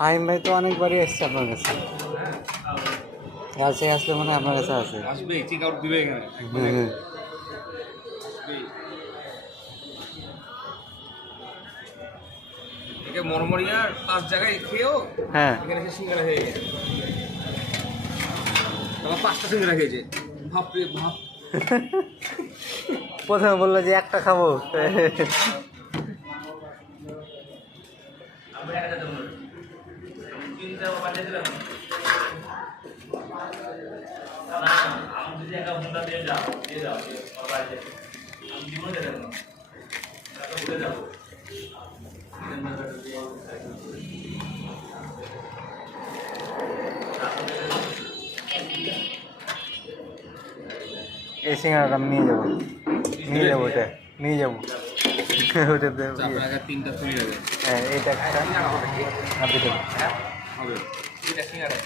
ফাহিম ভাই তো অনেকবারই এসছে আপনার কাছে। কাছে আসলে মনে হয় আপনার কাছে আছে। আসবে চেক আউট দিবে এখানে হ্যাঁ একে মরমরিয়ার 5 জায়গায় খেয়েও হ্যাঁ এখানে এসে সিঙ্গারা হয়ে গেছে। তারপর 5টা সিঙ্গারা খেয়েছে। ভাব রে ভাব। প্রথমে বললো যে একটা খাবো। এই সিঙ্গারাটা আমি নিয়ে যাবো, নিয়ে যাবো, ওটা নিয়ে যাবো। ওটাতে আপনার আগে 3টা তৈরি হবে। হ্যাঁ এইটা একটা আর দুটো। হবে। এটা সিঙ্গারা।